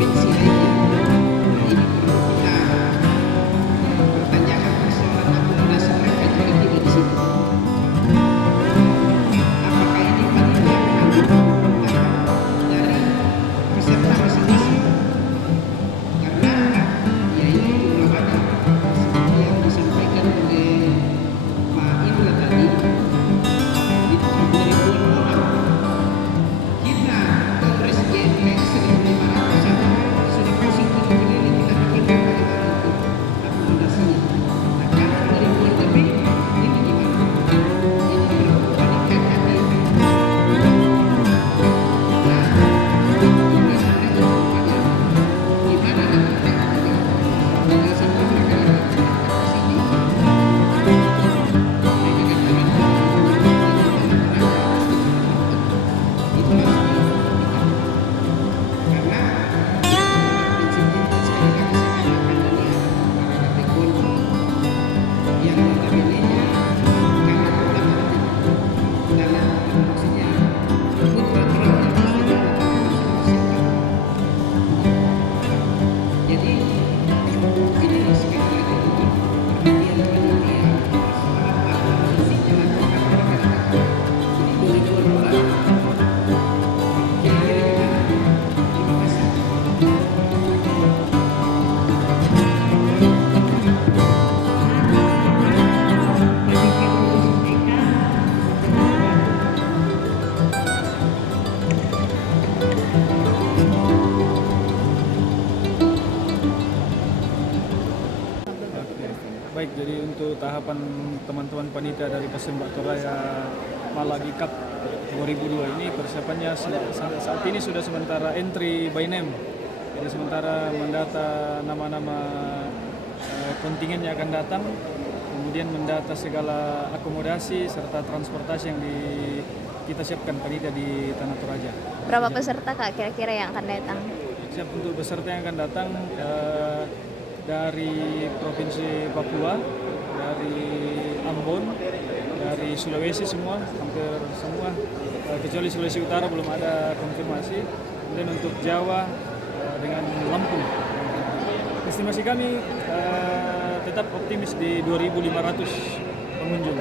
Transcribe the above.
provinsi lainnya. Ini perlu kita pertanyakan persoalan akomodasi mereka juga tiba di situ. Apakah ini panitia menanggung dari peserta masing-masing? Karena ya ini jumlah ada seperti yang disampaikan oleh Pak Indra tadi, itu ribuan orang. Kita Kongres GMKS 1.500 sudah pusing tujuh keliling kita pikirkan bagaimana itu akomodasinya. Nah kalau ribuan lebih ini gimana? Ini berkebalikan hati. Nah ini ada jawabannya. Gimana nanti jangan sampai mereka datang ke sini. Jadi ini sekali lagi perhatian panitia masalah akomodasinya lakukan mereka datang. Ini 2000 dolar. Kira-kira gimana? Terima kasih. Baik, jadi untuk tahapan teman-teman panitia dari Persembak Toraya Malagi Cup 2002 ini persiapannya saat ini sudah sementara entry by name. Jadi sementara mendata nama-nama kontingen yang akan datang, kemudian mendata segala akomodasi serta transportasi yang kita siapkan panitia di Tanah Toraja. Berapa peserta Kak kira-kira yang akan datang? Siap untuk peserta yang akan datang dari Provinsi Papua, dari Ambon, dari Sulawesi semua, hampir semua, kecuali Sulawesi Utara belum ada konfirmasi. Kemudian untuk Jawa dengan Lampung. Estimasi kami tetap optimis di 2.500 pengunjung.